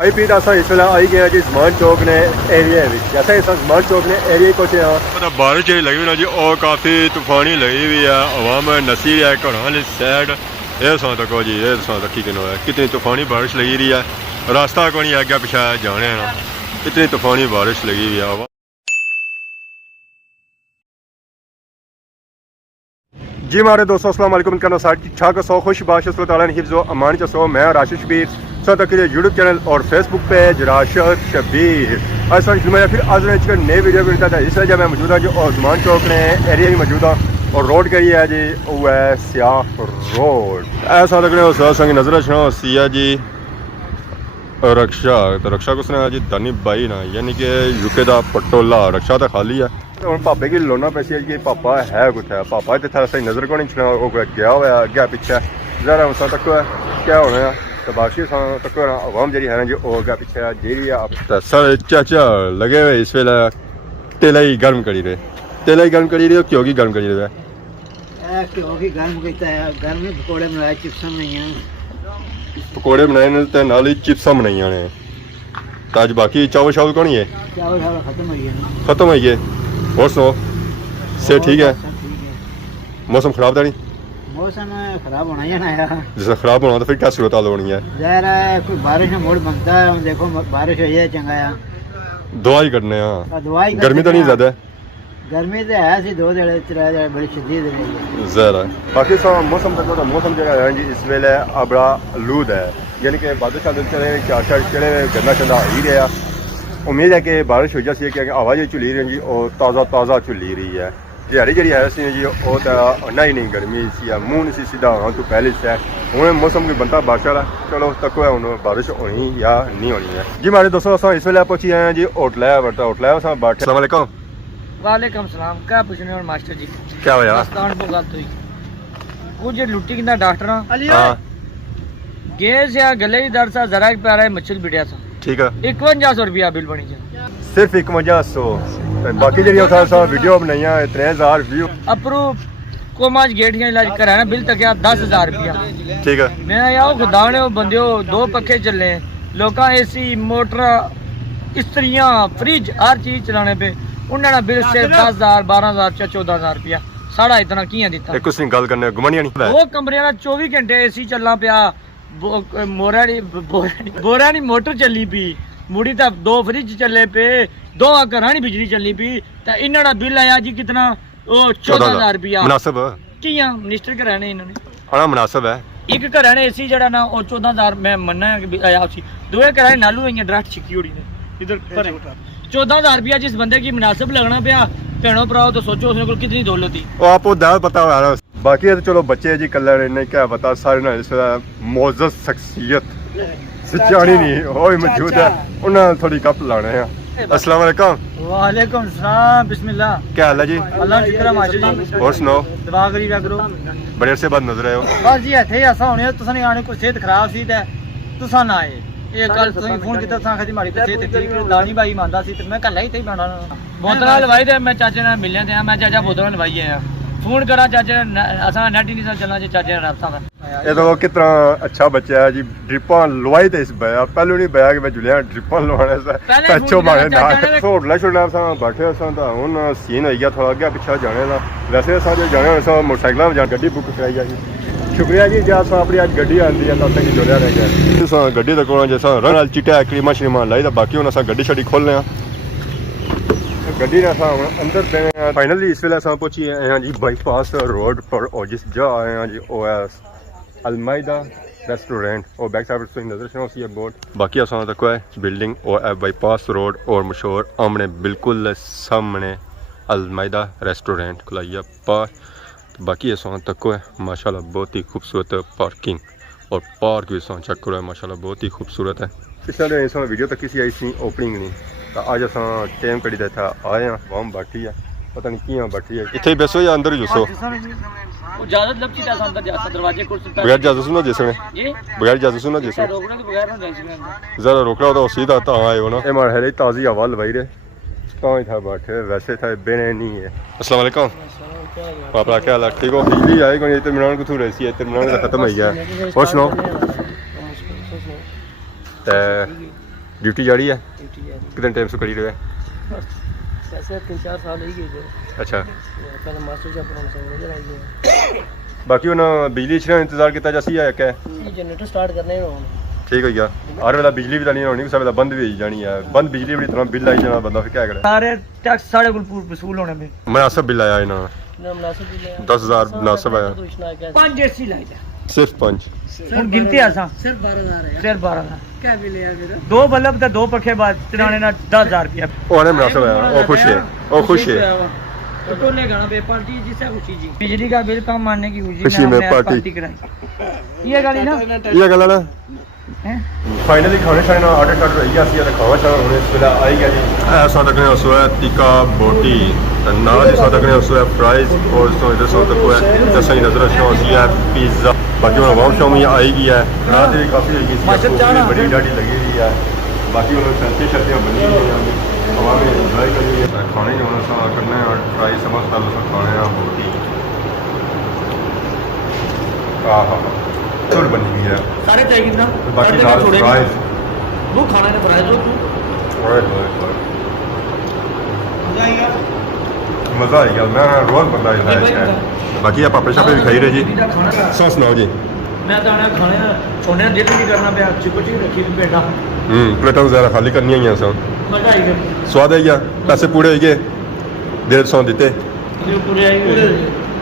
भाई पीट असा इस वेला आई गया जी ज़मान चौक ने एरिया जैसे इस ज़मान चौक ने एरिया को पता बारिश जी लगी हुई ना जी और काफ़ी तूफानी लगी हुई है हवा में नसी है घड़ा सैड ये सौ तक जी ये सौ तक कितनी तूफानी बारिश लगी रही है रास्ता को नहीं आगे पिछा जाने ना इतनी तूफानी बारिश लगी हुई है। जी हमारे दोस्तों अस्सलाम वालेकुम करना साथ ठीक ठाक सौ खुश बादशाह ताला ने हिफ्ज़ो अमान च सौ मैं राशिद शबीर सो तक यूट्यूब चैनल और फेसबुक पेज राशिद शबीर ऐसा मैं फिर आज नई वीडियो भी था इसलिए जब मैं मौजूद हाँ जी और ज़मान चौक ने एरिया भी मौजूद हाँ और रोड कही है जी वो है सियाह रोड ऐसा तक संग नजर छो सिया जी रक्षा तो रक्षा कुछ ने जी दानी बाई ना यानी कि यूके का पटोला रक्षा तो खाली है हूँ पापे की लोना पैसी है कि पापा है कुछ है पापा तो सही नजर को नहीं छना वो गया हुआ अगे पिछे जरा उस तक क्या होना तो बाकी तक आवाम जी है जी वो अगे पिछे जी सर चाचा लगे हुए इस वेले तेला ही गर्म करी रहे तेला ही गर्म करी रहे क्यों की गर्म करी रहे क्योंकि गर्म गर्म में पकौड़े बनाए चिप्सा बनाई पकौड़े बनाए तो नाल ही चिप्सा बनाई ने तो अज बाकी चावल शावल कौन है चावल खत्म हो गए और सुनो से ठीक है मौसम खराब था नहीं मौसम खराब होना ही ना यार जैसे खराब होना तो फिर क्या सूरत हाल होनी है ज़ाहिर है कोई बारिश में मूड बनता है देखो बारिश हुई है चंगा है दवा ही करने दवाई गर्मी तो नहीं ज्यादा गर्मी तो है सी 2 दिन बड़ी शदीद है ज़रा बाकी मौसम तक मौसम जो है जी इस वेले बड़ा आलूद है यानी कि बादल शादल चले चार चढ़े गंदा चंदा ही रहा उम्मीद है कि बारिश हो जाती है कि आवाज़ चुली रही जी और ताज़ा चुली रही है दिहाड़ी जी है जी वो तो ना ही नहीं गर्मी सी मूँह नहीं सीधा होना तो पहले से हूँ मौसम कोई बनता बादशाह है चलो तक हूँ बारिश होनी या नहीं होनी है जी हमारे दोस्तों अस इस वेले पहुंची आए हैं जी होटल है बड़ा होटल है अस बैठे अस्सलाम वालेकुम वालेकुम सलाम क्या पूछने और मास्टर जी क्या होया पाकिस्तान को गल हुई कुछ लुट्टी किंदा डॉक्टर हां गैस या गले की दर्द सा जरा पे आ रहा है मच्छर बिड़िया सा ठीक है 5100 रुपया बिल बनी जा सिर्फ 5100 बाकी जी वीडियो बनाई 3000 व्यू अप्रूव कोमाज गेटियां इलाज कराना बिल तक 10000 रुपया ठीक है मैं आओ खुदाने बंदे 2 पखे चले लोका एसी मोटर इस्त्रियां फ्रिज हर चीज चलाने पे उन्होंने बिल सिर्फ 10000 12000 14000 रुपया साढ़ा इतना किया दिता एक कुछ गल करने घुमनिया नहीं वो कमरे ना 24 घंटे एसी चलना पिया बोरा नी मोटर चली पी मुड़ी तो 2 फ्रिज चले पे 2 घरां नी बिजली चली पी तो इन्होंने बिल आया जी कितना 14000 रुपया मुनासिब किया मिनिस्टर के रहने इन्होंने हाँ मुनासिब है एक घर ने एसी जड़ा ना 14000 मैं मन्ना आया उसी 2 घर नालू आई ड्राफ्ट छिकी उड़ी ने इधर 14000 रुपया जिस बंदे की मुनासिब लगना पिया भैनों भराओ तो सोचो उसने को कितनी दौलत थी वो आपको दाल पता हुआ बाकी है तो चलो बच्चे जी कलर इन्हें क्या पता सारे ना इस मोजस शख्सियत सच्चानी नहीं वो भी मौजूद है उन्हें थोड़ी कप लाने हैं अस्सलाम वालेकुम वालेकुम सलाम बिस्मिल्लाह क्या हाल है जी अल्लाह शुक्र है माशाल्लाह जी और सुनाओ दुआ करी करो बड़े से बाद नजर आए हो बस जी इथे ऐसा होने तुसा नहीं आने कोई सेहत खराब सी ते तुसा ना आए ये कल तुसी फोन किया तुसा खदी मारी ते सेहत ठीक दानी भाई मानदा सी ते मैं कल ही ते बैठा बोतल लवाई दे मैं चाचे ने मिलने ते मैं चाचा बोतल लवाई है फोन करा चाचे असा नेट ही नहीं चलना चाचे ने रास्ता में ये तो कितना अच्छा बच्चा है जी ड्रिपां लवाई ते इस बया पहले नहीं बया कि मैं जुलिया ड्रिपां लवाने से अच्छो मारे ना होटल छोड़ना सा बैठे सा तो हुन सीन हो गया थोड़ा आगे पीछे जाने दा वैसे सा जो जाने सा मोटरसाइकिल में जा गड्डी बुक कराई जाएगी शुक्रिया जी जा सा अपनी आज गड्डी आंदी है तब तक जुलिया रह गया सा गड्डी तक कोना जैसा रन चिटा क्रीमा श्रीमा लाई तो बाकी हुन सा गड्डी छड़ी खोलने गड्डी ने अंदर देने फाइनली इस वेले अस पहुंची हैं जी बाईपास रोड पर और जिस जगह आए हैं जी ओ अलमाइदा रेस्टोरेंट और बैक साइड पर नजर से बोर्ड बाकी अस तक है बिल्डिंग और बाईपास रोड और मशहूर आमने बिल्कुल सामने अलमाइदा रेस्टोरेंट खुलाइया पार बाकी अस तक है माशाल्लाह बहुत ही खूबसूरत पार्किंग और पार्क भी चेक करो माशाल्लाह बहुत ही खूबसूरत है पिछले वीडियो तक किसी आई सी ओपनिंग नहीं तो आज अस टाइम कड़ी था आए हैं वम बैठी है पता नहीं किया बैठी है इतने बैसो या अंदर ही घुसो बगैर इजाजत सुनो जिसने बगैर इजाजत सुनो जिसने जरा रोकना तो सीधा तो आए हो ना हमारे है ताज़ी हवा लवाई रहे तो ही था बैठे वैसे था बेने नहीं है अस्सलाम वालेकुम अपना क्या हाल ठीक हो बिजली आएगी नहीं तो मिनान को रही है खत्म हो गया और सुनो ड्यूटी जारी है ड्यूटी है कितने टाइम से करी रहे वैसे 3-4 साल ही गए अच्छा पहले मास्टर जब पढ़ाने से नजर आई है बाकी उन्हें बिजली च इंतजार किया जैसी है क्या ये जनरेटर स्टार्ट करने हैं हम ठीक है यार हर वेला बिजली भी तो नहीं होनी सब वेला बंद भी हो जानी है बंद बिजली भी इतना बिल आई जाना बंदा फिर क्या करे सारे टैक्स साढ़े को वसूल होने में मुनासिब बिल आया इन्होंने ना मुनासिब बिल है 10,000 मुनासिब आया तो इतना क्या 5 एसी लाई है सिर्फ 5 ਹੁਣ ਗਿਣਤੀ ਆਸਾਂ ਸਿਰਫ 12000 ਹੈ ਸਿਰਫ 12000 क्या बिल है फिर दो बल्ब ਤੇ ਦੋ ਪੱਖੇ ਬਾਅਦ ਚਲਾਣੇ ਨਾਲ 10000 ਰੁਪਏ ਉਹਨੇ ਮੁਨਾਸਿਬ ਆਇਆ ਉਹ खुश है ਉਹ खुश है तो ने गाना बे पार्टी जिसे खुशी जी बिजली का बिल कम मानने की खुशी में पार्टी कराई ये गाली ना ये गल ना फाइनली खाने शाने ऑर्डर कर रही है असली खावा शाना होने इस वेला आई गया जी ऐसा तक ने उसो है टिक्का बोटी ना जी सा तक ने उसो है फ्राइज और तो इधर सो तक है तो सही नजर शो असली है पिज्जा बाकी और वाव शो में आई गई है रात भी काफी हुई है बड़ी डाडी लगी हुई है बाकी और सस्ती शर्तें बनी हुई हैं हवा में एंजॉय करिए खाने जो सा करना है और फ्राई समोसा सब खाने हैं बोटी आहा चोर बनी हुई है सारे चाहिए कितना बाकी दाल फ्राइज वो खाना है फ्राइज हो तू मजा आएगा मैं रोज बंदा है बाकी आप पापे शापे भी खाई रहे जी सो सुनाओ जी मैं तो आना खाने छोड़ने दिल नहीं करना पे चिपची रखी बेटा प्लेटा वगैरह खाली करनी है सब मजा आई गया स्वाद आई गया पैसे पूरे हो गए 150 देते पूरे आई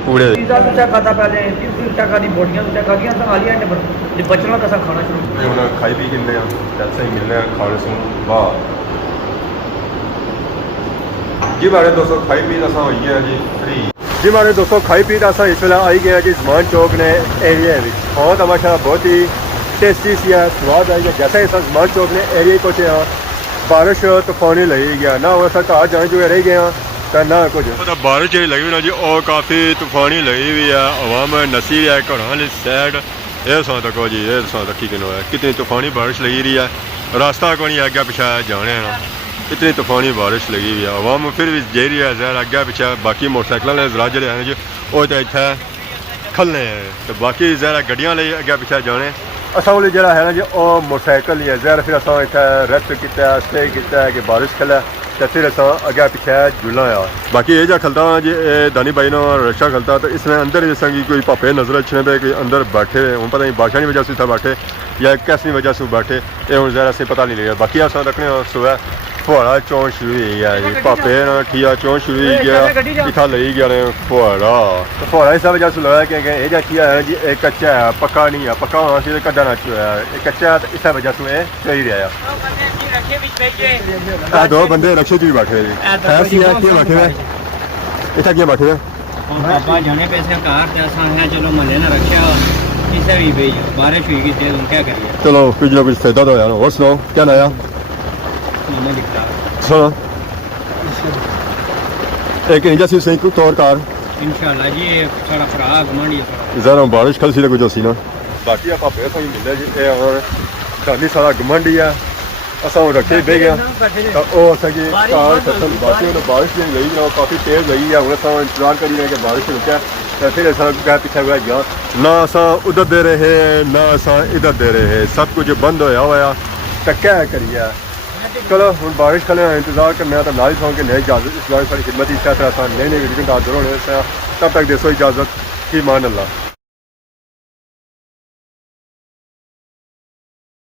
पूरे पिज्जा तो खाता पहले 30 टका दी बोटियां तो खा गया तो आलिया ने जे बचना कसा खाना शुरू ਹੁਣ ਖਾਈ ਪੀ ਕਿੰਨੇ ਆ ਜੈਸੇ ਹੀ ਮਿਲਨੇ ਆ ਖਾਣੇ ਤੋਂ ਬਾਅਦ ਜੀ ਮਾਰੇ ਦੋਸਤੋ ਖਾਈ ਪੀ ਦਾ ਸਾਂ ਹੋਈ ਹੈ ਜੀ ਫ੍ਰੀ ਜੀ ਮਾਰੇ ਦੋਸਤੋ ਖਾਈ ਪੀ ਦਾ ਸਾਂ ਇਸ ਵੇਲੇ ਆਈ ਗਿਆ ਜੀ ਜ਼ਮਾਨ ਚੌਕ ਨੇ ਏਰੀਆ ਵਿੱਚ ਖਾਣ ਦਾ ਮਾਸ਼ਾਅੱਲਾ ਬਹੁਤ ਹੀ टेस्टी सी है स्वाद आई गया जैसे इस जमान चौक ने एरिया पहुंचे हाँ बारिश तूफानी लगी गया ना वो सर घर जाने जो रह गए हाँ तो ना कुछ बारिश जी लगी ना जी और काफ़ी तूफानी लगी हुई है आवाम नसी है घर सैड ये सौ तक जी ये सौ तक की है कितनी तूफानी बारिश लगी रही है रास्ता को नहीं अग्गे पिछा जाने ना इतनी तूफानी बारिश लगी हुई है आवाम फिर भी जे रही है जहर अग्गे पिछा बाकी मोटरसाइकिल जरा जड़े हैं जी वो तो इतने खलने तो बाकी जहर गड्डियां ले अग्गे पिछा जाने असा वो जरा है ना जी और मोटरसाइकिल ही है जहर फिर असा इतना रेस्ट किया स्टे किया कि बारिश खला तो फिर असा अगे पिछे झूला आ बाकी ये जा खलता जी दानी भाई ने रक्षा खलता तो इसमें अंदर जैसा कि कोई पापे नजर अच्छे पे कोई अंदर बैठे हूँ पता नहीं बादशाह की वजह से था बैठे या कैसी वजह से बैठे ये हूँ जरा से पता नहीं लगा बाकी असा रखने सुबह फुहारा चौन शुरू हुई है जी पापे ना ठिया चौन शुरू हुई गया इतना लगी गया ने फुहारा तो फुहारा इस वजह से लगा कि ये जा किया है जी एक कच्चा है पक्का नहीं है पक्का होना चाहिए कदा ना है एक कच्चा है तो इस वजह से सही रहा दो बंदे रक्षे जी बैठे जी बैठे हुए इतना क्या बैठे हुए पापा जाने पैसे कार ते असा है चलो मले ना रखया किसे भी भाई बारिश हुई कि क्या करिए चलो कुछ ना कुछ फायदा तो यार और सुनाओ क्या नया मैंने लिखा सुनो एक जैसी सही को तौर कार इंशाल्लाह जी सारा भरा गमांडी जरा बारिश कल सी कुछ सी ना बाकी आप आपे सही मिले जी ए और दानी सारा गमांडी है असा रखे बह गया तो ओ असा की कार खत्म बाकी ने बारिश नहीं गई ना काफी तेज गई है हम असा इंतजार करी रहे कि बारिश रुके तो फिर असा क्या पीछे हुआ गया ना असा उधर दे रहे ना असा इधर दे रहे सब कुछ बंद होया होया तो क्या करिए चलो हम बारिश का इंतजार करना तो ना ही सौ के नई इजाज़त इस बार सारी खिदमत इस तरह नई नई वीडियो का हाजिर होने तब तक देसो इजाज़त की मान अल्लाह।